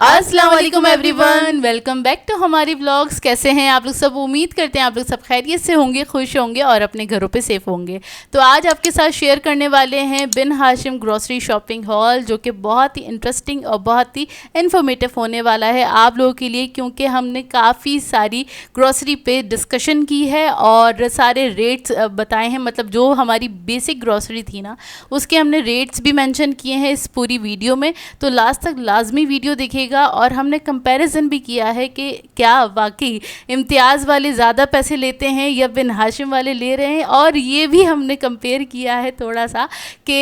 अस्सलाम वालेकुम everyone, welcome back to हमारी व्लॉग्स। कैसे हैं आप लोग सब? उम्मीद करते हैं आप लोग सब खैरियत से होंगे, खुश होंगे और अपने घरों पे सेफ होंगे। तो आज आपके साथ शेयर करने वाले हैं बिन हाशिम ग्रोसरी शॉपिंग हॉल, जो कि बहुत ही इंटरेस्टिंग और बहुत ही इन्फॉर्मेटिव होने वाला है आप लोगों के लिए, क्योंकि हमने काफ़ी सारी ग्रोसरी पे डिस्कशन की है और सारे रेट्स बताए हैं। मतलब जो हमारी बेसिक ग्रोसरी थी ना, उसके हमने रेट्स भी मेंशन किए हैं इस पूरी वीडियो में। तो लास्ट तक लाजमी वीडियो देखिएगा। और हमने कंपैरिजन भी किया है कि क्या वाकई इम्तियाज़ वाले ज़्यादा पैसे लेते हैं या बिन हाशिम वाले ले रहे हैं। और ये भी हमने कंपेयर किया है थोड़ा सा कि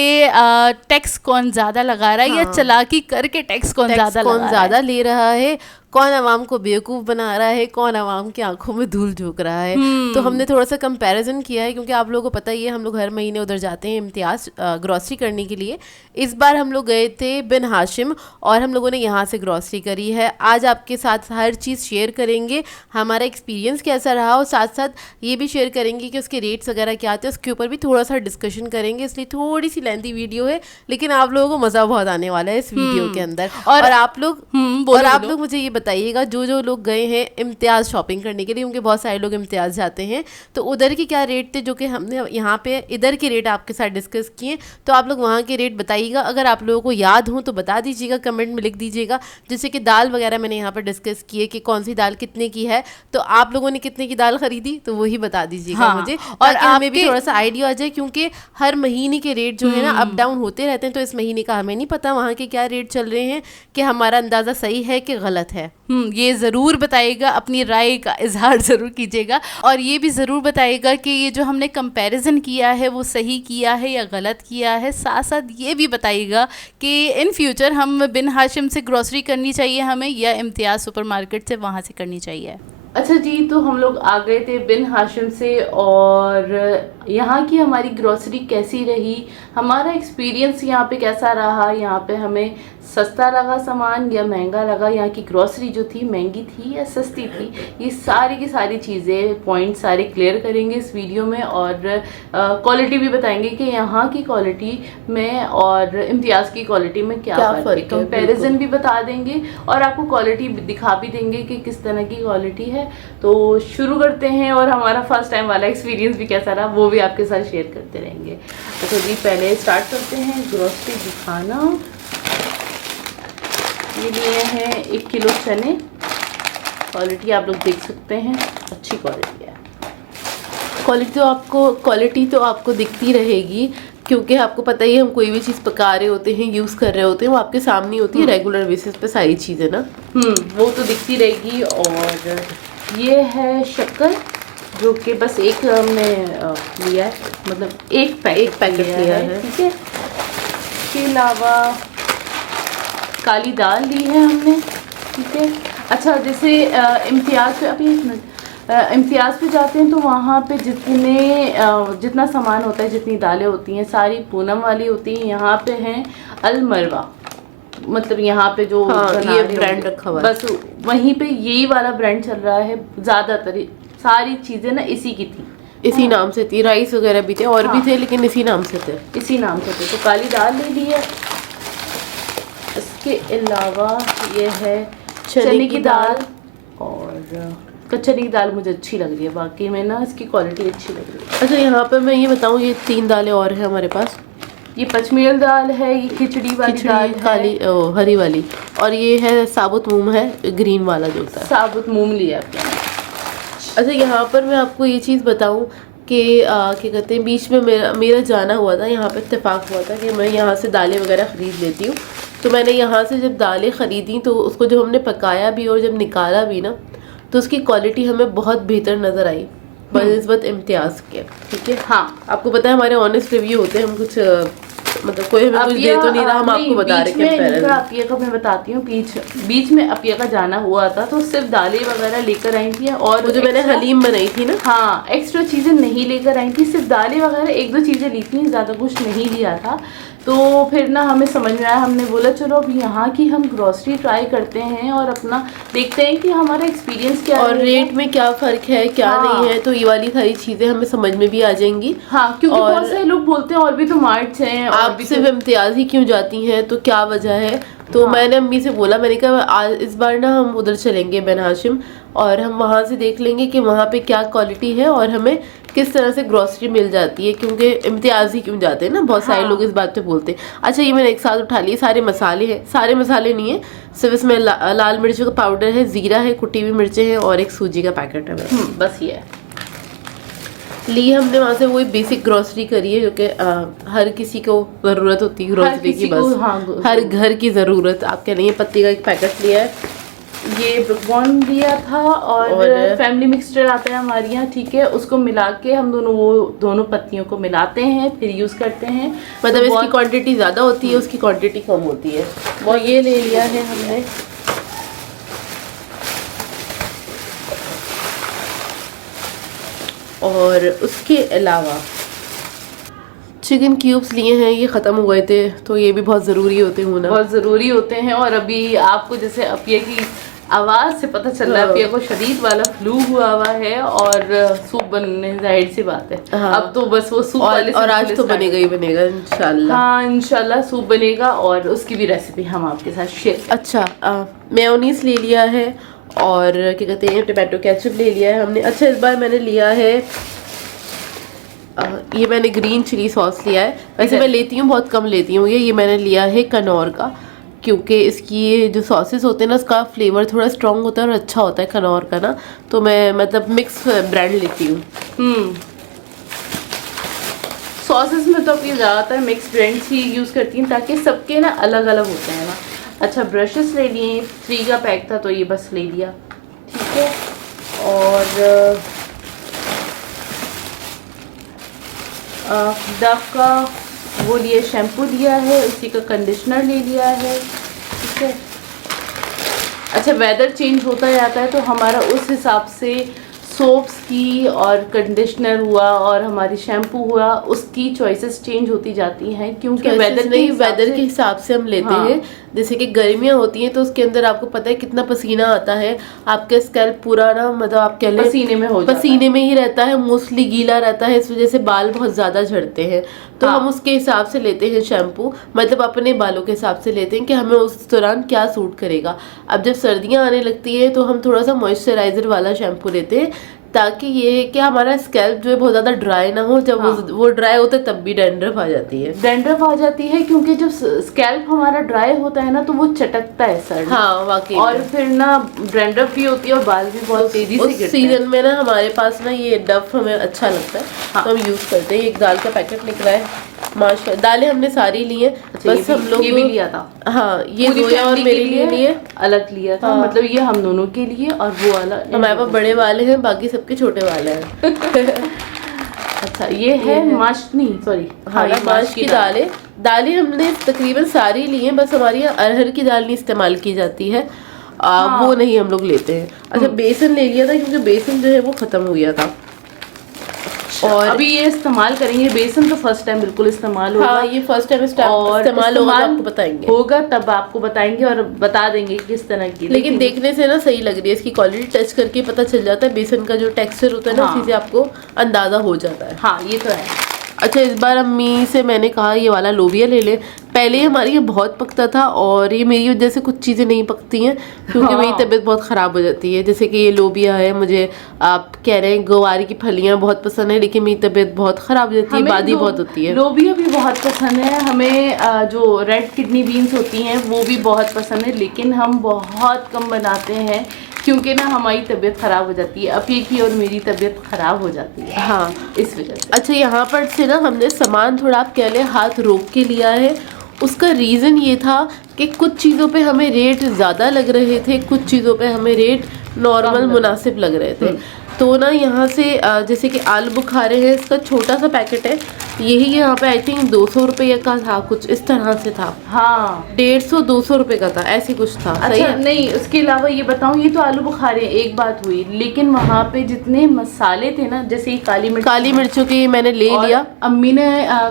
टैक्स कौन ज़्यादा लगा रहा है, या चालाकी करके टैक्स कौन ज़्यादा ले रहा है, कौन आवाम को बेवकूफ़ बना रहा है, कौन आवाम की आंखों में धूल झोंक रहा है। तो हमने थोड़ा सा कंपैरिजन किया है, क्योंकि आप लोगों को पता ही है हम लोग हर महीने उधर जाते हैं इम्तियाज़ ग्रॉसरी करने के लिए। इस बार हम लोग गए थे बिन हाशिम और हम लोगों ने यहाँ से ग्रॉसरी करी है। आज आपके साथ हर चीज़ शेयर करेंगे, हमारा एक्सपीरियंस कैसा रहा, और साथ साथ ये भी शेयर करेंगे कि उसके रेट्स वगैरह क्या आते हैं, उसके ऊपर भी थोड़ा सा डिस्कशन करेंगे। इसलिए थोड़ी सी लेंथी वीडियो है, लेकिन आप लोगों को मज़ा बहुत आने वाला है इस वीडियो के अंदर। और आप लोग मुझे ये बताइएगा, जो लोग गए हैं इम्तियाज़ शॉपिंग करने के लिए, क्योंकि बहुत सारे लोग इम्तियाज़ जाते हैं, तो उधर के क्या रेट थे जो कि हमने यहाँ पे इधर के रेट आपके साथ डिस्कस किए। तो आप लोग वहाँ के रेट बताइएगा, अगर आप लोगों को याद हो तो बता दीजिएगा, कमेंट में लिख दीजिएगा। जैसे कि दाल वगैरह मैंने यहाँ पर डिस्कस किए कि कौन सी दाल कितने की है, तो आप लोगों ने कितने की दाल खरीदी तो वही बता दीजिएगा मुझे, और हमें भी थोड़ा सा आइडिया आ जाए, क्योंकि हर महीने के रेट जो है ना अप डाउन होते रहते हैं। तो इस महीने का हमें नहीं पता वहाँ के क्या रेट चल रहे हैं, कि हमारा अंदाज़ा सही है कि गलत है। ये ज़रूर बताइएगा, अपनी राय का इजहार ज़रूर कीजिएगा। और ये भी ज़रूर बताइएगा कि ये जो हमने कंपैरिजन किया है वो सही किया है या गलत किया है। साथ साथ ये भी बताइएगा कि इन फ्यूचर हम बिन हाशिम से ग्रॉसरी करनी चाहिए हमें, या इम्तियाज़ सुपरमार्केट से वहाँ से करनी चाहिए। अच्छा जी, तो हम लोग आ गए थे बिन हाशिम से और यहाँ की हमारी ग्रॉसरी कैसी रही, हमारा एक्सपीरियंस यहाँ पे कैसा रहा, यहाँ पे हमें सस्ता लगा सामान या महंगा लगा, यहाँ की ग्रॉसरी जो थी महंगी थी या सस्ती थी, ये सारी की सारी चीज़ें पॉइंट सारे क्लियर करेंगे इस वीडियो में। और क्वालिटी भी बताएंगे कि यहाँ की क्वालिटी में और इम्तियाज़ की क्वालिटी में क्या फ़र्क है। कंपेरिजन भी बता देंगे और आपको क्वालिटी दिखा भी देंगे कि किस तरह की क्वालिटी है। तो शुरू करते हैं, और हमारा फर्स्ट टाइम वाला एक्सपीरियंस भी कैसा रहा वो भी आपके साथ शेयर करते रहेंगे। तो जी पहले स्टार्ट करते हैं ग्रॉसरी दिखाना। ये लिए हैं 1 किलो चने, क्वालिटी आप लोग देख सकते हैं, अच्छी क्वालिटी है। क्वालिटी तो आपको दिखती रहेगी, क्योंकि आपको पता ही है हम कोई भी चीज़ पका रहे होते हैं, यूज़ कर रहे होते हैं, वो आपके सामने होती है रेगुलर बेसिस पे सारी चीज़ें ना। वो तो दिखती रहेगी। और ये है शक्कर, जो कि बस एक हमने लिया है, मतलब एक पैकेट लिया है, ठीक है। इसके अलावा काली दाल ली है हमने, ठीक है। अच्छा, जैसे इम्तियाज़ पे, अभी एक मिनट, इम्तियाज़ पे जाते हैं तो वहाँ पे जितना सामान होता है, जितनी दालें होती हैं सारी पूनम वाली होती हैं। यहाँ पे हैं अलमरवा, मतलब यहाँ पे जो ये ब्रांड रखा हुआ है, बस वहीं पे यही वाला ब्रांड चल रहा है। ज़्यादातर सारी चीज़ें ना इसी की थी, इसी नाम से थी। राइस वगैरह भी थे और भी थे, लेकिन इसी नाम से थे। तो काली दाल ले ली है। इसके अलावा ये है चने की दाल, और चने की दाल मुझे अच्छी लग रही है, बाकी में ना इसकी क्वालिटी अच्छी लग रही है। अच्छा, यहाँ पर मैं ये बताऊँ, ये 3 दालें और हैं हमारे पास। ये पचमेल दाल है, ये खिचड़ी वाली दाल काली हरी वाली, और ये है साबुत मूंग है, ग्रीन वाला जो होता है, साबुत मूंग लिया आपने। अच्छा, यहाँ पर मैं आपको ये चीज़ बताऊँ कि क्या कहते हैं, बीच में मेरा जाना हुआ था, यहाँ पे इत्तेफाक हुआ था कि मैं यहाँ से दालें वगैरह ख़रीद लेती हूँ। तो मैंने यहाँ से जब दालें ख़रीदी तो उसको जब हमने पकाया भी और जब निकाला भी ना, तो उसकी क्वालिटी हमें बहुत बेहतर नज़र आई बनिस्बत इम्तियाज़ के, ठीक है। हाँ, आपको पता है हमारे ऑनेस्ट रिव्यू होते हैं, हम कुछ मतलब कोई हमें कुछ दे तो नहीं रहा, हम आपको बता रहे हैं। अपिया का मैं बताती हूँ, बीच में अपिया का जाना हुआ था, तो सिर्फ दालें वगैरह लेकर आई थी, और जो मैंने हलीम बनाई थी ना, हाँ, एक्स्ट्रा चीज़ें नहीं लेकर आई थी, सिर्फ दालें वगैरह 1-2 चीज़ें ली थी, ज़्यादा कुछ नहीं लिया था। तो फिर ना हमें समझ में आया, हमने बोला चलो अब यहाँ की हम ग्रॉसरी ट्राई करते हैं और अपना देखते हैं कि हमारा एक्सपीरियंस क्या है और रेट में क्या फ़र्क है, क्या नहीं है। तो ये वाली सारी चीज़ें हमें समझ में भी आ जाएंगी। हाँ, क्योंकि बहुत सारे लोग बोलते हैं और भी तो मार्ट्स हैं, आप सिर्फ इम्तियाज़ ही क्यों जाती हैं, तो क्या वजह है, तो मैंने अम्मी से बोला, मैंने कहा आज इस बार ना हम उधर चलेंगे बिन हाशिम, और हम वहाँ से देख लेंगे कि वहाँ पे क्या क्वालिटी है और हमें किस तरह से ग्रोसरी मिल जाती है, क्योंकि इम्तियाज़ ही क्यों जाते हैं ना, बहुत सारे लोग इस बात पे बोलते हैं। अच्छा, ये मैंने एक साथ उठा लिए, सारे मसाले हैं, सारे मसाले नहीं है, सिर्फ इसमें लाल मिर्चों का पाउडर है, ज़ीरा है, कुटी हुई मिर्चें हैं और एक सूजी का पैकेट है, बस ये है। ली हमने वहाँ से वही बेसिक ग्रोसरी करी है, जो कि हर किसी को ज़रूरत होती है ग्रोसरी की, बस हाँ, हर घर की ज़रूरत। आप कह रही हैं पत्ती का एक पैकेट लिया है, ये ब्रुकबॉर्न लिया था, और फैमिली मिक्सचर आता है हमारे यहाँ, ठीक है, उसको मिला के हम दोनों पत्तियों को मिलाते हैं, फिर यूज़ करते हैं। मतलब इसकी क्वांटिटी ज़्यादा होती है, उसकी क्वांटिटी कम होती है। वो ये ले लिया है हमने। और उसके अलावा चिकन क्यूब्स लिए हैं, ये ख़त्म हो गए थे, तो ये भी बहुत ज़रूरी होते हैं होना, बहुत ज़रूरी होते हैं। और अभी आपको जैसे अपिया की आवाज़ से पता चल रहा है, अपिया को शदीद वाला फ्लू हुआ है, और सूप बनने जाहिर सी बात है। अब तो बस वो सूप वाले और आज तो बनेगा ही बनेगा इंशाल्लाह। हाँ, इंशाल्लाह सूप बनेगा, और उसकी भी रेसिपी हम आपके साथ शेयर। अच्छा, मेयोनीज ले लिया है, और क्या कहते हैं टोमेटो केचप ले लिया है हमने। अच्छा, इस बार मैंने लिया है ये मैंने ग्रीन चिली सॉस लिया है, वैसे मैं लेती हूँ बहुत कम लेती हूँ ये मैंने लिया है कनौर का, क्योंकि इसकी जो सॉसेस होते हैं ना, उसका फ्लेवर थोड़ा स्ट्रॉन्ग होता है और अच्छा होता है कनौर का ना, तो मैं मतलब मिक्स ब्रांड लेती हूँ। सॉसेस में तो ये ज़्यादातर मिक्स ब्रांड्स ही यूज़ करती हैं, ताकि सबके ना अलग अलग होते हैं ना। अच्छा, ब्रशेस ले लिए, 3 का पैक था तो ये बस ले लिया, ठीक है। और डव का वो लिए, शैम्पू लिया है, उसी का कंडीशनर ले लिया है, ठीक है। अच्छा, वेदर चेंज होता जाता है तो हमारा उस हिसाब से सोप्स की और कंडीशनर हुआ और हमारी शैम्पू हुआ, उसकी चॉइसेस चेंज होती जाती हैं, क्योंकि वेदर के हिसाब से हम लेते हैं। जैसे कि गर्मियाँ होती हैं तो उसके अंदर आपको पता है कितना पसीना आता है, आपका स्कैल्प पूरा ना मतलब आप कह लें पसीने में ही रहता है, मोस्टली गीला रहता है, इस वजह से बाल बहुत ज़्यादा झड़ते हैं। तो हम उसके हिसाब से लेते हैं शैम्पू, मतलब अपने बालों के हिसाब से लेते हैं कि हमें उस दौरान क्या सूट करेगा। अब जब सर्दियाँ आने लगती है तो हम थोड़ा सा मॉइस्चराइज़र वाला शैम्पू लेते हैं, ताकि ये है कि हमारा स्कैल्प जो है बहुत ज़्यादा ड्राई ना हो। जब वो ड्राई होता है तब भी डैंड्रफ आ जाती है, क्योंकि जब स्कैल्प हमारा ड्राई होता है ना तो वो चटकता है सर। हाँ, वाकई। और फिर ना डैंड्रफ भी होती है और बाल भी बहुत तेजी से गिरते हैं। सीजन में ना हमारे पास ना ये डफ हमें अच्छा लगता है, तो हम यूज़ करते हैं। एक दाल का पैकेट निकला है, माशाल्लाह दालें हमने सारी ली हैं। बस हम लोग ये भी लिया था, हाँ, ये जोया और मेरे लिए अलग लिया था। मतलब ये हम दोनों के लिए, और वो वाला हमारे पास बड़े वाले हैं, बाकी सबके छोटे वाले हैं। अच्छा, ये है माश नहीं, सॉरी, हाँ, ये माश की दालें हमने तकरीबन सारी ली हैं, बस हमारी यहाँ अरहर की दाल नहीं इस्तेमाल की जाती है, वो नहीं हम लोग लेते हैं। अच्छा, बेसन ले लिया था क्योंकि बेसन जो है वो ख़त्म हो गया था, और अभी ये इस्तेमाल करेंगे। बेसन तो फर्स्ट टाइम बिल्कुल इस्तेमाल होगा। हाँ, ये फर्स्ट टाइम इस्तेमाल होगा, आपको बताएंगे होगा तब आपको बताएंगे और बता देंगे किस तरह की। लेकिन देखने से ना सही लग रही है, इसकी क्वालिटी टच करके पता चल जाता है, बेसन का जो टेक्सचर होता है ना, उसी से आपको अंदाजा हो जाता है। हाँ, ये तो है। अच्छा, इस बार अम्मी से मैंने कहा ये वाला लोबिया ले ले। पहले हमारी ये बहुत पकता था और ये मेरी वजह से कुछ चीज़ें नहीं पकती हैं, क्योंकि मेरी तबीयत बहुत ख़राब हो जाती है। जैसे कि ये लोबिया है, मुझे आप कह रहे हैं गवारी की फलियाँ बहुत पसंद है, लेकिन मेरी तबीयत बहुत ख़राब हो जाती है, बादी बहुत होती है। लोबिया भी बहुत पसंद है हमें, जो रेड किडनी बीन्स होती हैं वो भी बहुत पसंद है, लेकिन हम बहुत कम बनाते हैं क्योंकि ना हमारी तबीयत ख़राब हो जाती है, अपी की और मेरी तबीयत ख़राब हो जाती है। हाँ, इस वजह से। अच्छा, यहाँ पर से ना हमने सामान थोड़ा आप कह लें हाथ रोक के लिया है। उसका रीज़न ये था कि कुछ चीज़ों पे हमें रेट ज़्यादा लग रहे थे, कुछ चीज़ों पे हमें रेट नॉर्मल मुनासिब लग रहे थे। तो ना यहाँ से जैसे कि आलू बुखारे हैं, इसका छोटा सा पैकेट है, यही यहाँ पे आई थिंक 200 रुपये का था, कुछ इस तरह से था। हाँ, 150-200 रुपये का था, ऐसे कुछ था। अच्छा, नहीं, उसके अलावा ये बताऊँ, ये तो आलू बुखारे एक बात हुई, लेकिन वहाँ पे जितने मसाले थे ना, जैसे काली मिर्चों की मैंने ले लिया। अम्मी ने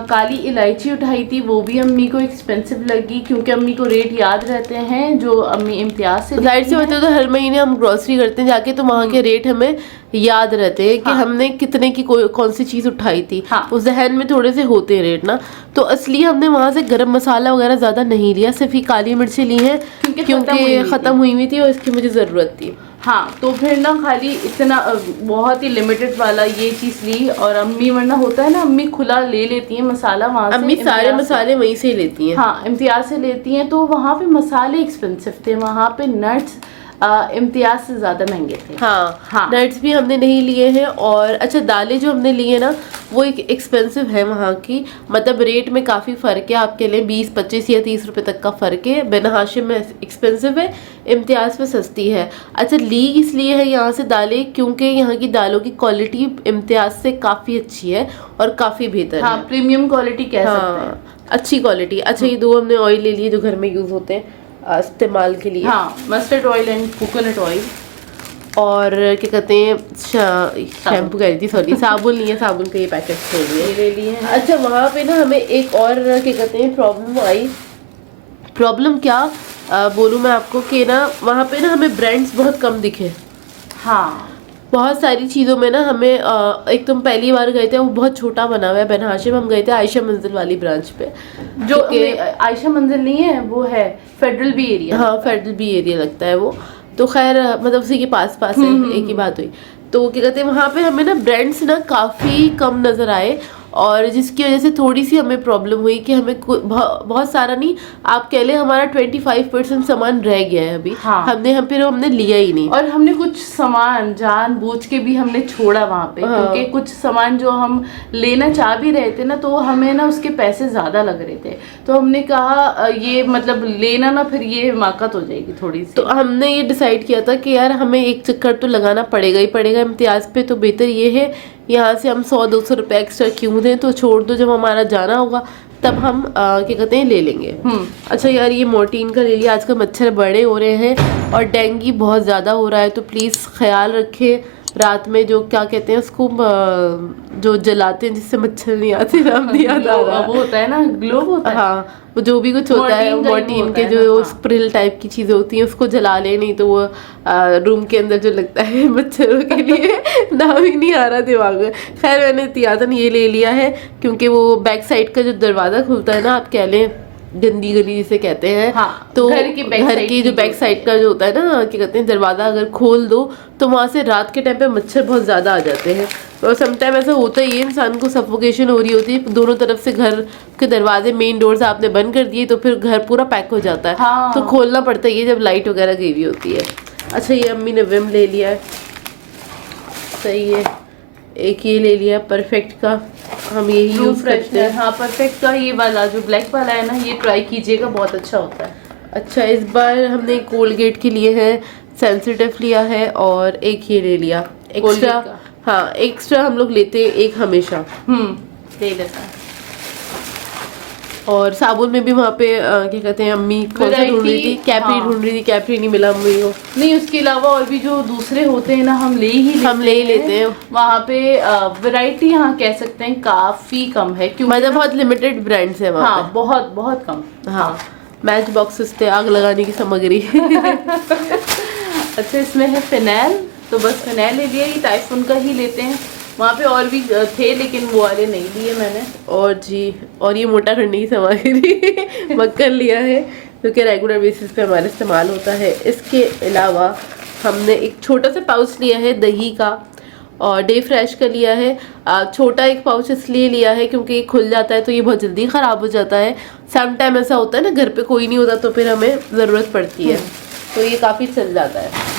काली इलायची उठाई थी, वो भी अम्मी को एक्सपेंसिव लगी, क्योंकि अम्मी को रेट याद रहते हैं जो अम्मी इम्तियाज से। जाहिर सी बात है, तो हर महीने हम ग्रोसरी करते हैं जाके, तो वहाँ के रेट हमें याद रहते हैं कि हमने कितने की कौन सी चीज़ उठाई थी। उस जहन में थोड़े से होते हैं रेट ना, तो असली हमने वहाँ से गरम मसाला वगैरह ज़्यादा नहीं लिया, सिर्फ ही काली मिर्चें ली हैं क्योंकि ख़त्म हुई हुई थी और इसकी मुझे ज़रूरत थी। हाँ, तो फिर ना खाली इतना बहुत ही लिमिटेड वाला ये चीज़ ली। और अम्मी वरना होता है ना, अम्मी खुला ले लेती हैं मसाला वहाँ से, अम्मी सारे मसाले वहीं से लेती हैं। हाँ, इम्तियाज़ से लेती हैं। तो वहाँ पे मसाले एक्सपेंसिव थे, वहाँ पे नट्स इम्तियाज़ से ज़्यादा महंगे थे। हाँ, नट्स भी हमने नहीं लिए हैं। और अच्छा, दालें जो हमने ली है ना वो एक एक्सपेंसिव है वहाँ की, मतलब रेट में काफ़ी फ़र्क है, आपके लिए 20, 25 या 30 रुपए तक का फ़र्क है। बिन हाशिम में एक्सपेंसिव है, इम्तियाज़ में सस्ती है। अच्छा, ली इसलिए है यहाँ से दालें क्योंकि यहाँ की दालों की क्वालिटी इम्तियाज़ से काफ़ी अच्छी है और काफ़ी बेहतर है। प्रीमियम क्वालिटी कह सकते हैं, अच्छी क्वालिटी। अच्छा, ये 2 हमने ऑयल ले लिए जो घर में यूज़ होते हैं इस्तेमाल के लिए। हाँ, mustard oil and coconut oil. और क्या कहते हैं, शैम्पू कह रही थी, सॉरी, साबुन लिए, साबुन के ये पैकेट ले लिए। अच्छा, वहाँ पे ना हमें एक और क्या कहते हैं प्रॉब्लम आई। प्रॉब्लम क्या बोलूँ मैं आपको कि ना वहाँ पे ना हमें ब्रांड्स बहुत कम दिखे। हाँ, बहुत सारी चीज़ों में ना हमें एक तुम पहली बार गए थे, वो बहुत छोटा बना हुआ है बिन हाशिम, हम गए थे आयशा मंजिल वाली ब्रांच पे, जो आयशा मंजिल नहीं है, वो है फेडरल बी एरिया। हाँ, फेडरल बी एरिया लगता है वो, तो खैर मतलब उसी के पास है, एक ही बात हुई। तो क्या कहते हैं वहाँ पे हमें ना ब्रांड्स ना काफ़ी कम नज़र आए और जिसकी वजह से थोड़ी सी हमें प्रॉब्लम हुई कि हमें बहुत सारा नहीं, आप कह लें हमारा 25% सामान रह गया है अभी। हाँ, हमने लिया ही नहीं। और हमने कुछ सामान जानबूझ के भी हमने छोड़ा वहाँ पे, क्योंकि कुछ सामान जो हम लेना चाह भी रहे थे ना, तो हमें ना उसके पैसे ज़्यादा लग रहे थे। तो हमने कहा ये मतलब लेना ना, फिर ये हिमाकत हो जाएगी थोड़ी सी। तो हमने ये डिसाइड किया था कि यार हमें एक चक्कर तो लगाना पड़ेगा ही पड़ेगा इम्तियाज़ पे, तो बेहतर ये है यहाँ से हम 100-200 रुपये एक्स्ट्रा क्यों दें, तो छोड़ दो, जब हमारा जाना होगा तब हम क्या कहते हैं ले लेंगे। अच्छा यार, ये मोर्टीन का ले लिया। आजकल मच्छर बड़े हो रहे हैं और डेंगू बहुत ज़्यादा हो रहा है, तो प्लीज़ ख्याल रखें। रात में जो क्या कहते हैं उसको जो जलाते हैं जिससे मच्छर नहीं आते, नाम नहीं याद आ रहा, वो होता है ना, ग्लोब होता है। हाँ, वो जो भी कुछ होता है, मोर्टीन के जो स्प्रिल टाइप की चीज़ें होती हैं उसको जला ले, नहीं तो वो रूम के अंदर जो लगता है मच्छरों के लिए नाम ही नहीं आ रहा दिमाग में। खैर, मैंने एहतियातन ये ले लिया है क्योंकि वो बैक साइड का जो दरवाज़ा खुलता है ना, आप कह लें गंदी गली जिसे कहते हैं। हाँ, तो घर की जो बैक साइड का जो होता है ना, क्या कहते हैं, दरवाज़ा अगर खोल दो तो वहाँ से रात के टाइम पे मच्छर बहुत ज़्यादा आ जाते हैं। और समटाइम ऐसा होता ही है, इंसान को सफोकेशन हो रही होती है, दोनों तरफ से घर के दरवाजे, मेन डोर से आपने बंद कर दिए तो फिर घर पूरा पैक हो जाता है। हाँ। तो खोलना पड़ता है ये जब लाइट वगैरह गई हुई होती है। अच्छा, ये अम्मी ने विम ले लिया है, सही है। एक ये ले लिया परफेक्ट का, हम यही यूज़ करते हैं। हाँ, परफेक्ट का ये वाला जो ब्लैक वाला है ना, ये ट्राई कीजिएगा, बहुत अच्छा होता है। अच्छा, इस बार हमने कोलगेट के लिए है, सेंसिटिव लिया है और एक ये ले लिया एक्स्ट्रा। हाँ, एक्स्ट्रा हम लोग लेते हैं एक हमेशा, ले लेता है। और साबुन में भी वहाँ पे क्या कहते हैं अम्मी कौन सा ढूंढ रही थी, कैप्री ढूंढ रही थी, कैप्री नहीं मिला अम्मी को। नहीं, उसके अलावा और भी जो दूसरे होते हैं ना, हम ले ही लेते हैं। वहाँ पे वैरायटी, यहाँ कह सकते हैं काफी कम है, क्योंकि मतलब बहुत लिमिटेड ब्रांड्स है वहाँ पे। बहुत बहुत कम। हाँ, मैच बॉक्सेस थे आग लगाने की सामग्री। अच्छा, इसमें है फिनाइल, तो बस फिनाइल ले लिया, ये टाइफून का ही लेते हैं। वहाँ पे और भी थे लेकिन वो वाले नहीं लिए मैंने। और जी, और ये मोटा करने की सामग्री मक्खन लिया है जो कि रेगुलर बेसिस पे हमारे इस्तेमाल होता है। इसके अलावा हमने एक छोटा सा पाउच लिया है दही का, और डे फ्रेश का लिया है। छोटा एक पाउच इसलिए लिया है क्योंकि ये खुल जाता है तो ये बहुत जल्दी ख़राब हो जाता है। सम टाइम ऐसा होता है ना, घर पे कोई नहीं होता तो फिर हमें ज़रूरत पड़ती है, तो ये काफ़ी चल जाता है।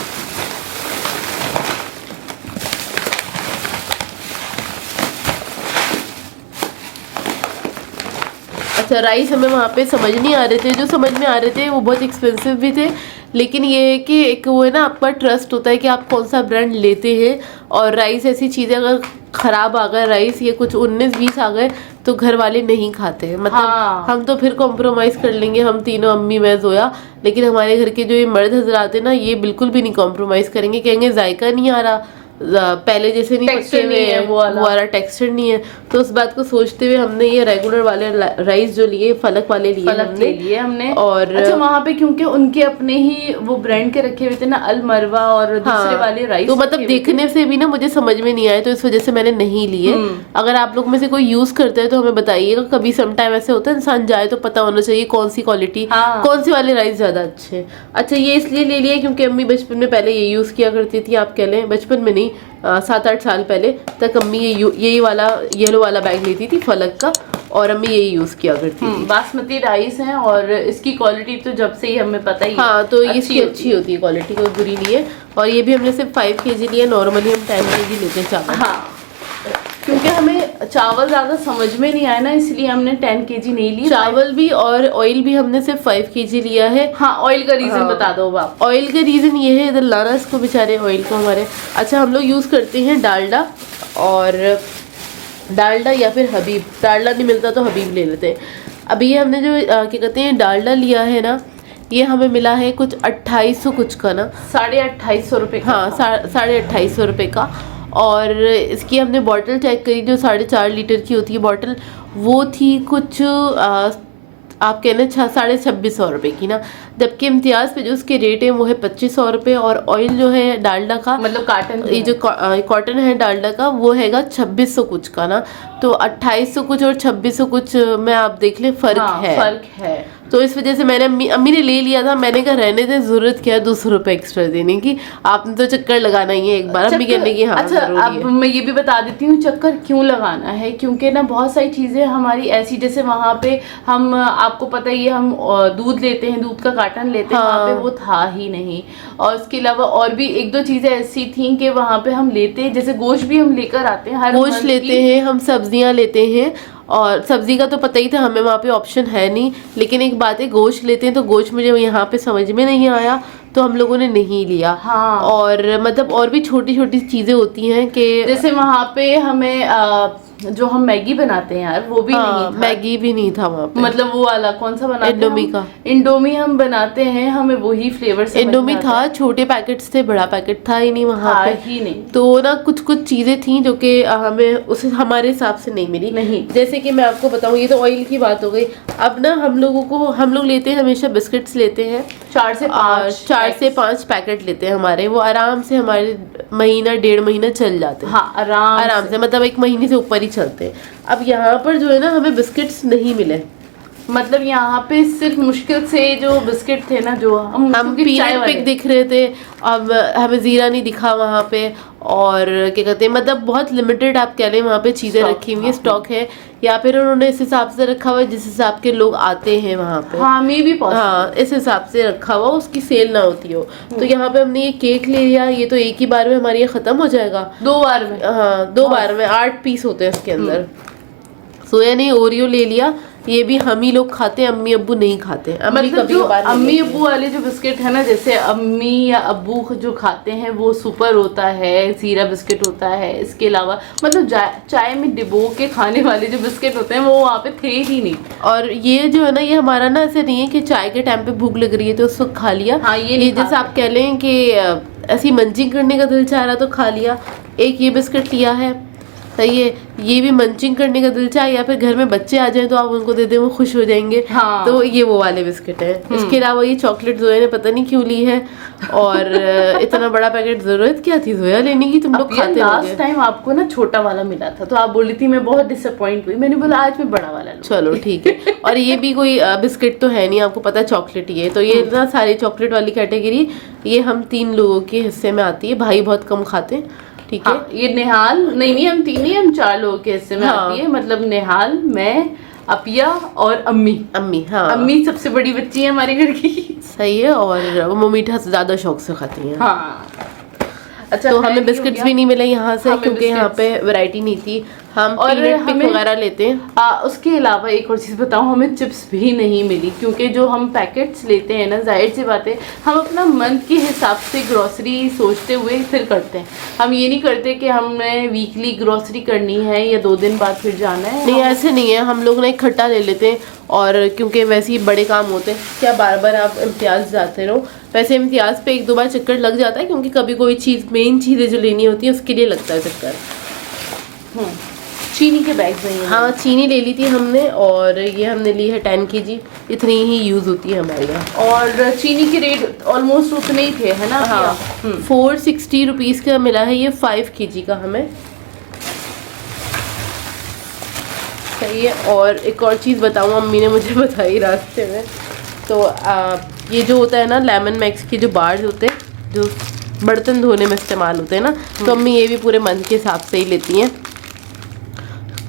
अच्छा, राइस हमें वहाँ पे समझ नहीं आ रहे थे, जो समझ में आ रहे थे वो बहुत एक्सपेंसिव भी थे, लेकिन ये है कि एक वो है ना, आपका ट्रस्ट होता है कि आप कौन सा ब्रांड लेते हैं। और राइस ऐसी चीज़ें अगर ख़राब आ गए राइस, ये कुछ 19-20 आ गए तो घर वाले नहीं खाते हैं। मतलब हम तो फिर कॉम्प्रोमाइज़ कर लेंगे, हम तीनों, अम्मी मैं जोया, लेकिन हमारे घर के जो ये मर्द हजरात हैं ना, ये बिल्कुल भी नहीं कॉम्प्रोमाइज़ करेंगे, कहेंगे जायका नहीं आ रहा, पहले जैसे नहीं Texture पके हुए नहीं है, हैं, वो वाला टेक्सचर नहीं है। तो उस बात को सोचते हुए हमने ये रेगुलर वाले राइस जो लिए, फलक वाले लिए हमने। और अच्छा, वहाँ पे क्योंकि उनके अपने ही वो ब्रांड के रखे हुए थे ना, अलमरवा और दूसरे वाले राइस, तो मतलब देखने से भी ना मुझे समझ में नहीं आया, तो इस वजह से मैंने नहीं लिए। अगर आप लोग में से कोई यूज करते हैं तो हमें बताइएगा। कभी सम टाइम ऐसे होता है, इंसान जाए तो पता होना चाहिए कौन सी क्वालिटी, कौन सी वाले राइस ज्यादा अच्छे हैं। अच्छा, ये इसलिए ले लिया क्योंकि अम्मी बचपन में पहले ये यूज किया करती थी। आप कह लें बचपन में नहीं, 7-8 साल पहले तक अम्मी यही वाला येलो वाला बैग लेती थी फलक का, और अम्मी यही यूज किया करती थी। बासमती राइस है और इसकी क्वालिटी तो जब से ही हमें पता ही हाँ, तो इसकी अच्छी होती है क्वालिटी, कोई बुरी नहीं है। और ये भी हमने सिर्फ 5 kg लिया, नॉर्मली हम 10 kg लेते हैं चावल। हाँ, क्योंकि हमें चावल ज्यादा समझ में नहीं आया ना, इसलिए हमने 10 kg नहीं ली। चावल भी और ऑयल भी हमने सिर्फ 5 kg लिया है। हाँ, ऑयल का रीजन बता दो आप। ऑयल का रीजन ये है, इधर लाना इसको बेचारे ऑयल को हमारे। अच्छा, हम लोग यूज करते हैं डालडा, और डालडा या फिर हबीब। डालडा नहीं मिलता तो हबीब ले लेते हैं। अभी ये हमने जो क्या कहते हैं डालडा लिया है ना, ये हमें मिला है कुछ 2800 कुछ का ना, 2850 रुपये। हाँ, 2850 रुपये का। और इसकी हमने बॉटल चेक करी, जो 4.5 लीटर की होती है बॉटल, वो थी कुछ आप कहना 2650 रुपये की ना। जबकि इम्तियाज़ पे जो उसके रेट है वो है 2500 रुपये। और ऑयल जो है डालडा का, मतलब कॉटन, ये जो कॉटन है डालडा का, वो हैगा 2600 कुछ का ना। तो 2800 कुछ और 2600 कुछ में आप देख लें फर्क है। तो इस वजह से मैंने अम्मी ने ले लिया था। मैंने कहा रहने दे, जरूरत क्या है 200 रुपये एक्स्ट्रा देने की, आपने तो चक्कर लगाना ही है एक बार। अम्मी कहने की हाँ। अच्छा, अब मैं ये भी बता देती हूँ चक्कर क्यों लगाना है, क्योंकि ना बहुत सारी चीजें हमारी ऐसी, जैसे वहाँ पे हम, आपको पता ही है, हम दूध लेते हैं, दूध का कार्टन लेते हैं, वहाँ पे वो था ही नहीं। और उसके अलावा और भी 1-2 चीजें ऐसी थी कि वहाँ पे हम लेते हैं, जैसे गोश्त भी हम लेकर आते हैं, हर गोश्त लेते हैं हम, सब्जियां लेते हैं। और सब्जी का तो पता ही था हमें, वहाँ पे ऑप्शन है नहीं। लेकिन एक बात है, गोश्त लेते हैं तो गोश्त मुझे यहाँ पे समझ में नहीं आया, तो हम लोगों ने नहीं लिया। हाँ। और मतलब और भी छोटी छोटी चीजें होती हैं कि जैसे वहाँ पे हमें जो हम मैगी बनाते हैं यार, वो भी नहीं था। मैगी भी नहीं था वहाँ पे। मतलब वो वाला कौन सा बनाते हैं, इंडोमी का। इंडोमी हम बनाते हैं, हमें वही फ्लेवर समझ इंडोमी में आता था, है। छोटे पैकेट्स थे, बड़ा पैकेट था ही नहीं वहाँ पे ही नहीं। तो ना कुछ कुछ चीजें थी जो कि हमें उस हमारे हिसाब से नहीं मिली। नहीं, जैसे कि मैं आपको बताऊँ, ये तो ऑयल की बात हो गई। अब ना हम लोग लेते हैं हमेशा बिस्किट्स लेते हैं 4 से 5 पैकेट लेते हैं हमारे। वो आराम से हमारे महीना 1.5 महीना चल जाते हैं। हाँ, आराम से मतलब 1 महीने से ऊपर ही चलते हैं। अब यहाँ पर जो है ना, हमें बिस्किट्स नहीं मिले। मतलब यहाँ पे सिर्फ मुश्किल से जो बिस्किट थे ना, जो हम पीनट पिक दिख रहे थे, अब हमें जीरा नहीं दिखा वहाँ पे। और क्या कहते हैं, मतलब बहुत लिमिटेड आप कह लें वहाँ पे चीज़ें रखी हुई है, स्टॉक है, या फिर उन्होंने इस हिसाब से रखा हुआ है जिस हिसाब के लोग आते हैं वहाँ पे। हाँ, मे भी हाँ, इस हिसाब से रखा हुआ, उसकी सेल ना होती हो। तो यहाँ पे हमने ये केक ले लिया, ये तो एक ही बार में हमारी ये ख़त्म हो जाएगा। 2 बार में, हाँ, 2 बार में 8 पीस होते हैं इसके अंदर। सोया नहीं, ओरियो ले लिया, ये भी हम ही लोग खाते हैं, अम्मी अब्बू नहीं खाते। मतलब जो अम्मी अब्बू वाले जो बिस्किट है ना, जैसे अम्मी या अब्बू जो खाते हैं वो सुपर होता है, जीरा बिस्किट होता है। इसके अलावा मतलब चाय में डिबो के खाने वाले जो बिस्किट होते हैं वो वहाँ पे थे ही नहीं। और ये जो है ना, ये हमारा ना ऐसे नहीं है कि चाय के टाइम पे भूख लग रही है तो उस वक्त खा लिया। हाँ, ये जैसे आप कह लें कि ऐसी मंचिंग करने का दिल चाह रहा तो खा लिया। एक ये बिस्किट लिया है, सही है। ये भी मंचिंग करने का दिल चाहे, या फिर घर में बच्चे आ जाएं तो आप उनको दे दें, वो खुश हो जाएंगे। हाँ। तो ये वो वाले बिस्किट है। इसके अलावा ये चॉकलेट जोया ने पता नहीं क्यों ली है, और इतना बड़ा पैकेट जरूरत क्या थी जोया लेने की, तुम लोग खाते होंगे। लास्ट टाइम आपको ना छोटा वाला मिला था तो आप बोली थी मैं बहुत डिसअपॉइंट हुई, मैंने बोला आज मैं बड़ा वाला लूं। चलो ठीक है। और ये भी कोई बिस्किट तो है नहीं, आपको पता है चॉकलेट ही है। तो ये ना सारी चॉकलेट वाली कैटेगरी ये हम 3 लोगों के हिस्से में आती है। भाई बहुत कम खाते हैं, ठीक है। ये निहाल नहीं, हम 3 नहीं, हम 4 लोगों के हिस्से में आती है। मतलब निहाल, मैं, अपिया और अम्मी। हाँ, अम्मी सबसे बड़ी बच्ची है हमारे घर की। सही है। और वो मीठा ज्यादा शौक से खाती हैं। हाँ। अच्छा, तो हमें बिस्किट्स भी नहीं मिले यहाँ से, क्योंकि यहाँ पे वैरायटी नहीं थी। हम और पीनट पिक हमें वगैरह लेते हैं। उसके अलावा एक और चीज़ बताऊं, हमें चिप्स भी नहीं मिली, क्योंकि जो हम पैकेट्स लेते हैं ना, जाहिर सी बात है हम अपना मंथ के हिसाब से ग्रॉसरी सोचते हुए फिर करते हैं। हम ये नहीं करते कि हमने वीकली ग्रॉसरी करनी है या 2 दिन बाद फिर जाना है। नहीं ऐसे नहीं है, हम लोग ना इकट्ठा ले लेते हैं, और क्योंकि वैसे ही बड़े काम होते हैं, क्या बार बार आप इम्तियाज़ जाते रहो। वैसे इम्तियाज़ पे 1-2 बार चक्कर लग जाता है, क्योंकि कभी कोई चीज़ मेन चीज़ें जो लेनी होती है उसके लिए लगता है चक्कर। चीनी के बैग्स हैं ये। हाँ चीनी ले ली थी हमने, और ये हमने ली है 10 kg, इतनी ही यूज़ होती है हमारे यहाँ। और चीनी के रेट ऑलमोस्ट उतने ही थे, है ना? हाँ 460 रुपीज़ का मिला है ये 5 kg का हमें। सही है। और एक और चीज़ बताऊँ, अम्मी ने मुझे बताई रास्ते में, तो ये जो होता है ना लेमन मैक्स के जो बार्स होते हैं जो बर्तन धोने में इस्तेमाल होते हैं ना, तो अम्मी ये भी पूरे मंथ के हिसाब से ही लेती हैं।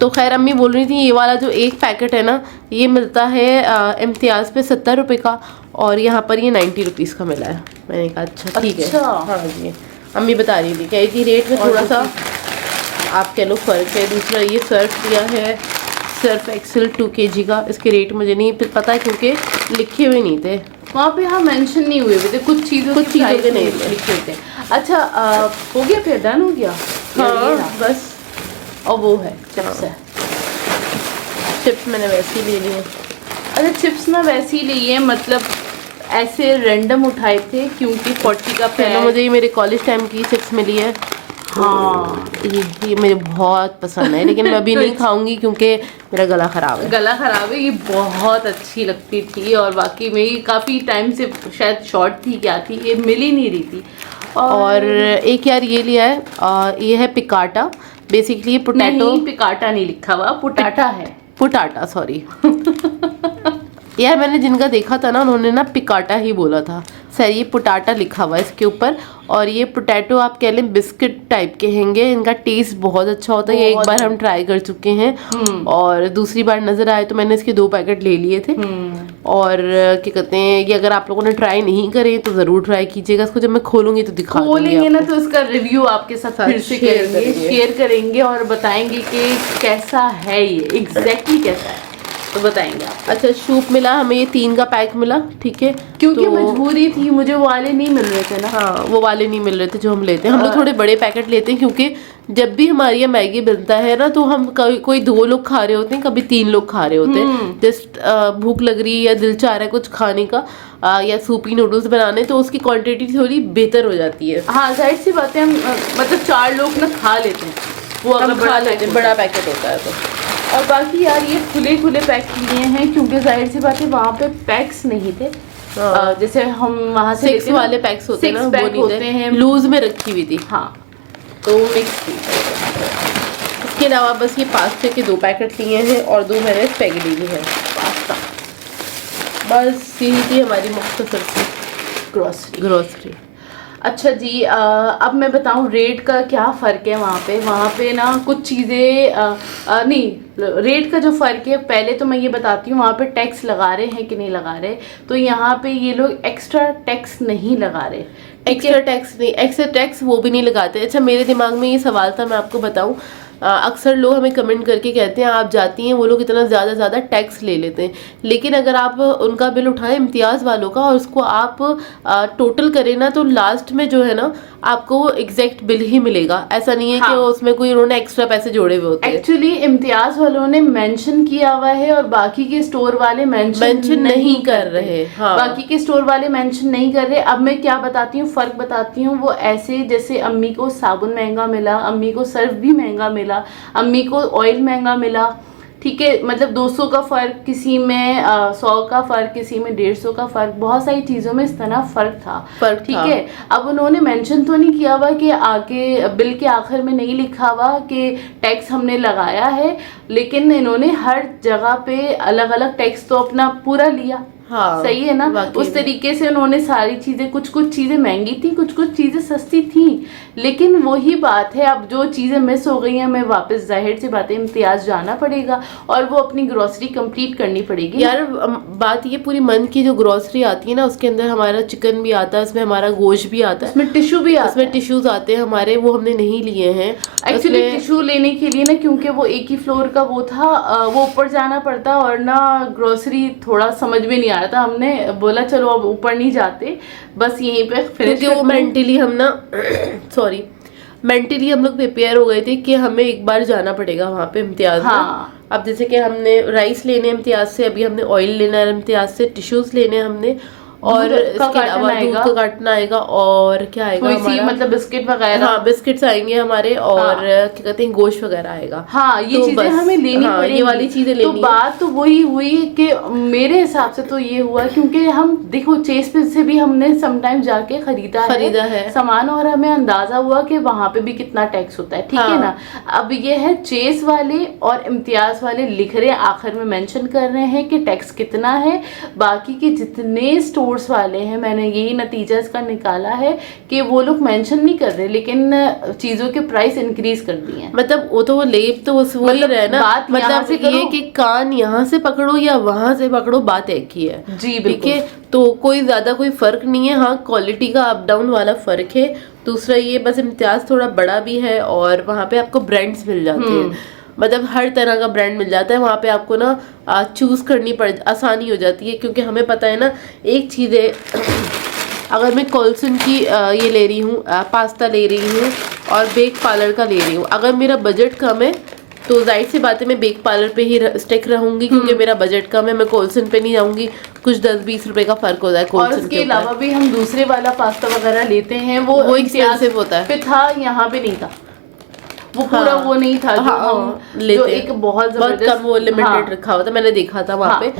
तो खैर अम्मी बोल रही थी ये वाला जो एक पैकेट है ना, ये मिलता है इम्तियाज़ पे 70 रुपये का, और यहाँ पर ये 90 रुपीज़ का मिला है। मैंने कहा अच्छा ठीक है। हाँ जी, अम्मी बता रही थी क्या कि रेट में थोड़ा सा आप कह लो फ़र्क है। दूसरा ये सर्फ दिया है, सर्फ एक्सेल 2 kg का, इसके रेट मुझे नहीं पता है क्योंकि लिखे हुए नहीं थे वहाँ पे। हाँ मेंशन नहीं हुए थे कुछ चीज़ों के नहीं लिखे थे। अच्छा हो गया, फिर डन हो गया। हाँ बस। और वो है चिप्स है। चिप्स मैंने वैसे ही ले लिए। अच्छा चिप्स ना वैसे ही लिए, मतलब ऐसे रैंडम उठाए थे, क्योंकि 40 का पहले मुझे ये मेरे कॉलेज टाइम की चिप्स मिली है। हाँ ये मुझे बहुत पसंद है, लेकिन मैं अभी नहीं खाऊंगी क्योंकि मेरा गला ख़राब है। गला ख़राब है। ये बहुत अच्छी लगती थी, और बाकी में ये काफ़ी टाइम से शायद शॉर्ट थी, क्या थी, ये मिल ही नहीं रही थी। और एक यार ये लिया है, ये है पिकाटा, बेसिकली पोटैटो। नहीं पिकाटा नहीं लिखा हुआ, पुटाटा है। पुटाटा सॉरी यार मैंने जिनका देखा था ना उन्होंने ना पिकाटा ही बोला था। सर ये पुटाटा लिखा हुआ है इसके ऊपर, और ये पोटैटो आप कह लें बिस्किट टाइप के हैंगे। इनका टेस्ट बहुत अच्छा होता है, ये एक बार हम ट्राई कर चुके हैं, और दूसरी बार नज़र आए तो मैंने इसके 2 पैकेट ले लिए थे। और क्या कहते हैं, ये अगर आप लोगों ने ट्राई नहीं करे तो ज़रूर ट्राई कीजिएगा। इसको जब मैं खोलूंगी तो खोलेंगे ना तो इसका रिव्यू आपके साथ फिर से शेयर करेंगे और बताएंगे कि कैसा है, ये एग्जैक्टली कैसा है तो बताएंगे आप। अच्छा सूप मिला हमें, ये 3 का पैक मिला, ठीक है, क्योंकि मजबूरी थी, मुझे वो वाले नहीं मिल रहे थे ना। हाँ वो वाले नहीं मिल रहे थे जो हम लेते हैं। हम लोग थोड़े बड़े पैकेट लेते हैं, क्योंकि जब भी हमारे यहाँ मैगी बनता है ना तो हम कोई 2 लोग खा रहे होते हैं, कभी 3 लोग खा रहे होते हैं। जस्ट भूख लग रही है या दिल चाह रहा है कुछ खाने का, या सूपी नूडल्स बनाने, तो उसकी क्वांटिटी थोड़ी बेहतर हो जाती है। हाँ जाहिर सी बात है, हम मतलब 4 लोग ना खा लेते हैं, वो अगर खा लेते हैं, बड़ा पैकेट होता है तो। और बाकी यार ये खुले पैक लिए हैं, क्योंकि जाहिर सी बात है वहाँ पे पैक्स नहीं थे। जैसे हम वहाँ से 6 वाले पैक्स होते हैं ना, वो नहीं होते हैं, लूज में रखी हुई थी। हाँ तो मिक्स थी। इसके अलावा बस ये पास्ते के 2 पैकेट लिए हैं, और 2 मैंने स्पैगेटी ली है पास्ता। बस यही थी हमारी मुख्तसर सी ग्रोसरी। अच्छा जी, अब मैं बताऊं रेट का क्या फ़र्क है वहाँ पे ना कुछ चीज़ें नहीं, रेट का जो फ़र्क है पहले तो मैं ये बताती हूँ, वहाँ पे टैक्स लगा रहे हैं कि नहीं लगा रहे। तो यहाँ पे ये लोग एक्स्ट्रा टैक्स नहीं लगा रहे। एक्स्ट्रा टैक्स वो भी नहीं लगाते। अच्छा मेरे दिमाग में ये सवाल था, मैं आपको बताऊं, अक्सर लोग हमें कमेंट करके कहते हैं आप जाती हैं वो लोग इतना ज़्यादा टैक्स ले लेते हैं, लेकिन अगर आप उनका बिल उठाएं इम्तियाज़ वालों का और उसको आप टोटल करें ना, तो लास्ट में जो है ना आपको एग्जैक्ट बिल ही मिलेगा। ऐसा नहीं है कि उसमें कोई उन्होंने एक्स्ट्रा पैसे जोड़े हुए होते हैं। एक्चुअली इम्तियाज़ वालों ने मेंशन किया हुआ है और बाकी के स्टोर वाले मेंशन नहीं कर रहे। हाँ। बाकी के स्टोर वाले मेंशन नहीं कर रहे। अब मैं क्या बताती हूँ, फ़र्क बताती हूँ। वो ऐसे जैसे अम्मी को साबुन महंगा मिला, अम्मी को सर्फ भी महंगा मिला, अम्मी को ऑयल महंगा मिला, ठीक है, मतलब 200 का फ़र्क किसी में, 100 का फ़र्क किसी में, 150 का फ़र्क, बहुत सारी चीज़ों में इस तरह फ़र्क था। ठीक है, अब उन्होंने मेंशन तो नहीं किया हुआ कि आगे बिल के आखिर में नहीं लिखा हुआ कि टैक्स हमने लगाया है, लेकिन इन्होंने हर जगह पे अलग अलग टैक्स तो अपना पूरा लिया। हाँ, सही है ना। वाकई उस में। तरीके से उन्होंने सारी चीजें, कुछ कुछ चीजें महंगी थी, कुछ कुछ चीजें सस्ती थी, लेकिन वही बात है, अब जो चीजें मिस हो गई हैं हमें वापस, जाहिर सी बात है, इम्तियाज जाना पड़ेगा और वो अपनी ग्रोसरी कंप्लीट करनी पड़ेगी। यार बात ये पूरी मंथ की जो ग्रोसरी आती है ना, उसके अंदर हमारा चिकन भी आता है, उसमें हमारा गोश्त भी आता है, उसमें टिश्यू भी आता है, उसमें टिश्यूज आते हैं हमारे, वो हमने नहीं लिए हैं एक्चुअली टिश्यू लेने के लिए ना, क्योंकि वो एक ही फ्लोर का वो था, वो ऊपर जाना पड़ता और ना ग्रोसरी थोड़ा समझ में नहीं आ रहा था, हमने बोला चलो अब ऊपर नहीं जाते, बस यहीं पे फिनिश क्योंकि वो मेंटली हम ना सॉरी मेंटली हम लोग प्रिपेयर हो गए थे कि हमें एक बार जाना पड़ेगा वहाँ पे इम्तियाज में। अब जैसे कि हमने राइस लेने इम्तियाज से, अभी हमने ऑयल लेना है इम्तियाज से, टिश्यूज लेने हमने, और इसके अलावा दूध का काटना आएगा, और क्या आएगा हमारा, मतलब बिस्किट वगैरह, हाँ बिस्किट्स आएंगे हमारे, और क्या कहते हैं गोश्त वगैरह आएगा। हाँ ये तो चीजें हमें लेनी पड़ेंगी, ये वाली चीजें लेनी तो बात तो वही हुई कि मेरे हिसाब से तो ये हुआ, क्योंकि हम देखो चेस पे से भी हमने समटाइम जाके खरीदा है सामान, और हमें अंदाजा हुआ कि वहां पे भी कितना टैक्स होता है, ठीक है ना। अब ये है चेस वाले और इम्तियाज वाले लिख रहे हैं, आखिर में मेंशन कर रहे हैं कि टैक्स कितना है, बाकी के जितने स्टोर्स वाले हैं, मैंने यही नतीजा इसका निकाला है कि वो लोग मेंशन नहीं कर रहे, लेकिन चीजों के प्राइस इंक्रीज कर दिए हैं। मतलब वो तो वो लेब तो वो वही रहे ना, बात मतलब ये कि कान यहाँ से पकड़ो या वहां से पकड़ो, बात एक ही है जी, ठीक है। तो कोई ज्यादा कोई फर्क नहीं है, हाँ क्वालिटी का अप डाउन वाला फर्क है। दूसरा ये बस इम्तियाज थोड़ा बड़ा भी है, और वहाँ पे आपको ब्रांड्स मिल जाते हैं, मतलब हर तरह का ब्रांड मिल जाता है वहाँ पे, आपको ना चूज करनी आसानी हो जाती है, क्योंकि हमें पता है ना एक चीज़ है, अगर मैं कोल्सन की ये ले रही हूँ, पास्ता ले रही हूँ और बेक पार्लर का ले रही हूँ, अगर मेरा बजट कम है तो जाहिर सी बात है मैं बेक पार्लर पे ही स्टिक रहूंगी, क्योंकि मेरा बजट कम है, मैं कोल्सन पे नहीं जाऊंगी, कुछ 10-20 रुपए का फर्क होता है कोल्सन के। और उसके अलावा भी हम दूसरे वाला पास्ता वगैरह लेते हैं, वो एक्सपेंसिव होता है, पे था, यहाँ पे नहीं था, वो पूरा वो नहीं था जो हम लेते, जो एक बहुत कम वो लिमिटेड रखा हुआ था, मैंने देखा था वहाँ पे।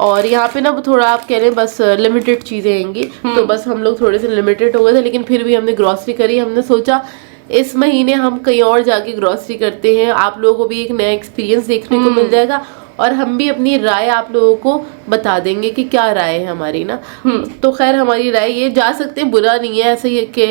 और यहाँ पे ना थोड़ा आप कह रहे हैं बस लिमिटेड चीजें आएंगी, तो बस हम लोग थोड़े से लिमिटेड हो गए थे, लेकिन फिर भी हमने ग्रोसरी करी। हमने सोचा इस महीने हम कहीं और जाके ग्रोसरी करते हैं, आप लोगों को भी एक नया एक्सपीरियंस देखने को मिल जाएगा, और हम भी अपनी राय आप लोगों को बता देंगे कि क्या राय है हमारी ना। तो खैर हमारी राय ये, जा सकते हैं, बुरा नहीं है ऐसे ही कि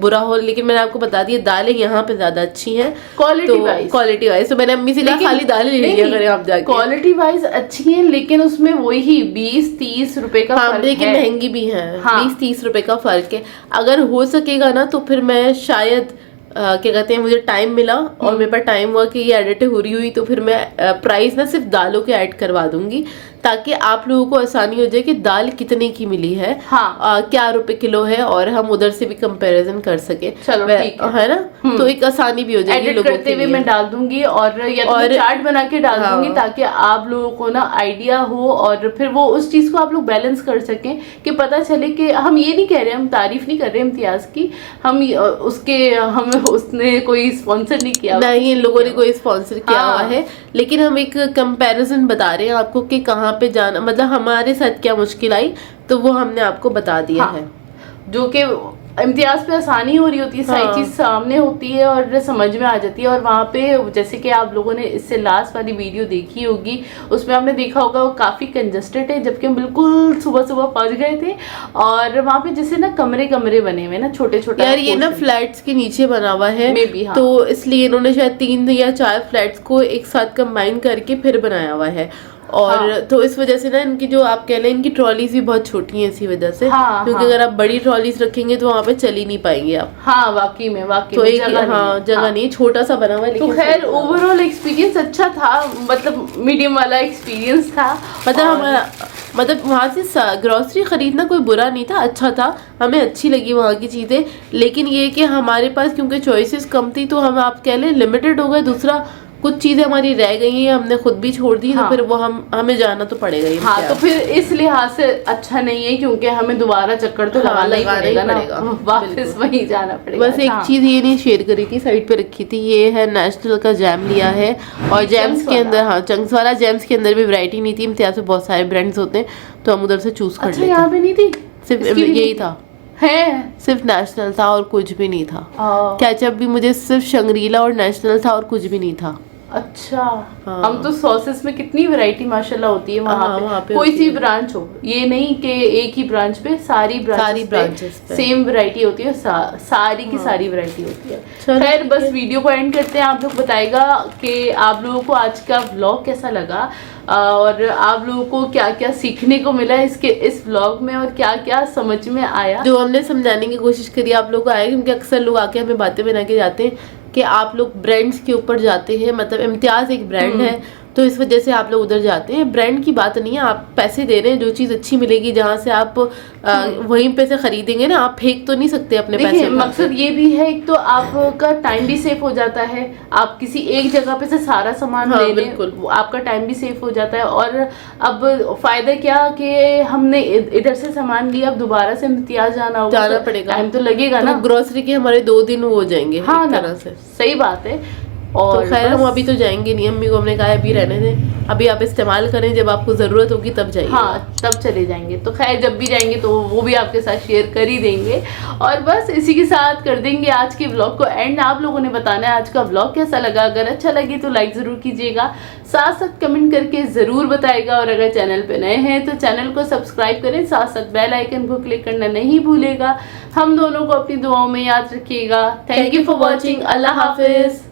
बुरा हो, लेकिन मैंने आपको बता दिया दालें यहाँ पे ज्यादा अच्छी हैं क्वालिटी वाइज। तो मैंने अम्मी से कहा खाली दालें ले लिया करें आप जाके, क्वालिटी वाइज अच्छी है, लेकिन उसमें वही 20-30 रुपए का फर्क लेकिन महंगी भी है, 20-30 रुपए का फर्क है। अगर हो सकेगा ना तो फिर मैं शायद क्या कहते हैं, मुझे टाइम मिला और मेरे पास टाइम हुआ कि ये एडिट हो रही हुई, तो फिर मैं प्राइस ना सिर्फ दालों के ऐड करवा दूंगी, ताकि आप लोगों को आसानी हो जाए कि दाल कितने की मिली है, क्या रुपए किलो है, और हम उधर से भी कंपैरिजन कर सके। चलो ठीक है ना, तो एक आसानी भी हो जाएगी लोगों के लिए। मैं डाल दूंगी और चार्ट बना के डाल दूंगी, ताकि आप लोगों को ना आइडिया हो, और फिर वो उस चीज को आप लोग बैलेंस कर सकें, कि पता चले कि हम ये नहीं कह रहे, हम तारीफ नहीं कर रहे इम्तियाज की, हम उसके हमें उसने कोई स्पॉन्सर नहीं किया, नहीं इन लोगों ने कोई स्पॉन्सर किया हुआ है, लेकिन हम एक कंपैरिजन बता रहे हैं आपको कि कहाँ पे जाना, मतलब हमारे साथ क्या मुश्किल आई, तो वो हमने आपको बता दिया है, जो कि इम्तियाज पे आसानी हो रही होती है, सारी चीज सामने होती है और समझ में आ जाती है। और वहाँ पे जैसे कि आप लोगों ने इससे लास्ट वाली वीडियो देखी होगी, उसमें आपने देखा होगा वो काफ़ी कंजस्टेड है, जबकि हम बिल्कुल सुबह सुबह पहुँच गए थे, और वहाँ पे जैसे ना कमरे कमरे बने हुए ना, छोटे छोटे, यार ये ना फ्लैट्स के नीचे बना हुआ है, तो इसलिए इन्होंने शायद 3 या 4 फ्लैट्स को एक साथ कंबाइन करके फिर बनाया हुआ है, और तो इस वजह से ना इनकी जो आप कह लें, इनकी ट्रॉलीज भी बहुत छोटी हैं इसी वजह से, क्योंकि अगर आप बड़ी ट्रॉलीज रखेंगे तो वहाँ पे चल ही नहीं पाएंगे आप। वाकई में तो एक जगह नहीं, छोटा सा बना हुआ है, लेकिन तो खैर ओवरऑल एक्सपीरियंस अच्छा था, मतलब मीडियम वाला एक्सपीरियंस था, मतलब हमारा मतलब वहाँ से ग्रॉसरी खरीदना कोई बुरा नहीं था, अच्छा था, हमें अच्छी लगी वहाँ की चीज़ें, लेकिन ये कि हमारे पास क्योंकि चॉइसेस कम थी, तो हम आप कह लें लिमिटेड हो गए। दूसरा कुछ चीज़ें हमारी रह गई हैं, हमने खुद भी छोड़ दी, तो फिर वो हमें जाना तो पड़ेगा ही। तो फिर इस लिहाज से अच्छा नहीं है, क्योंकि हमें दोबारा चक्कर तो लगाना ही पड़ेगा ना, वापस वहीं जाना पड़ेगा। बस एक चीज़ ये नहीं शेयर करी थी, साइड पे रखी थी, ये है नेशनल का जैम लिया है, और जैम्स के अंदर चंक्स वाला जैम्स के अंदर भी वैरायटी नहीं थी, इम्तियाज में बहुत सारे ब्रांड्स होते हैं, तो हम उधर से चूज कर लेते। यहाँ पे नहीं थी, सिर्फ यही था, सिर्फ नेशनल था और कुछ भी नहीं था। कैचअप भी मुझे सिर्फ शंग्रीला और नेशनल था और कुछ भी नहीं था। अच्छा। हाँ। हम तो सॉसेस में कितनी वैरायटी माशाल्लाह होती है वहाँ पे कोई सी ब्रांच हो, ये नहीं कि एक ही ब्रांच पे सारी ब्रांचेस पे सेम वैरायटी होती है, सारी की सारी वैरायटी होती है। खैर बस वीडियो को एंड करते हैं। आप लोग बताएगा कि आप लोगों को आज का व्लॉग कैसा लगा और आप लोगों को क्या क्या सीखने को मिला इसके इस व्लॉग में और क्या क्या समझ में आया, जो हमने समझाने की कोशिश करी आप लोगों को आया। क्योंकि अक्सर लोग आके हमें बातें बना के जाते हैं कि आप लोग ब्रांड्स के ऊपर जाते हैं, मतलब इम्तियाज एक ब्रांड है तो इस वजह से आप लोग उधर जाते हैं। ब्रांड की बात नहीं है, आप पैसे दे रहे हैं, जो चीज़ अच्छी मिलेगी जहाँ से आप वहीं पे से खरीदेंगे ना, आप फेंक तो नहीं सकते अपने पैसे। मकसद ये भी है, एक तो आपका टाइम भी सेफ हो जाता है, आप किसी एक जगह पे से सारा सामान ले लें, बिल्कुल आपका टाइम भी सेफ हो जाता है। और अब फायदा क्या कि हमने इधर से सामान लिया, अब दोबारा से इम्तियाज जाना पड़ेगा, टाइम तो लगेगा ना। ग्रोसरी के हमारे 2 दिन वो हो जाएंगे। हाँ एक तरह से सही बात है। और तो खैर हम अभी तो जाएंगे नहीं, अम्मी को हमने कहा अभी रहने दें, अभी आप इस्तेमाल करें, जब आपको ज़रूरत होगी तब जाइए। हाँ तब चले जाएंगे। तो खैर जब भी जाएंगे तो वो भी आपके साथ शेयर कर ही देंगे। और बस इसी के साथ कर देंगे आज के व्लॉग को एंड। आप लोगों ने बताना है आज का व्लॉग कैसा लगा, अगर अच्छा लगे तो लाइक ज़रूर कीजिएगा, साथ साथ कमेंट करके ज़रूर बताएगा, और अगर चैनल पे नए हैं तो चैनल को सब्सक्राइब करें, साथ साथ बेल आइकन को क्लिक करना नहीं भूलेगा। हम दोनों को अपनी दुआओं में याद रखिएगा। Thank you for watching. अल्लाह हाफिज़।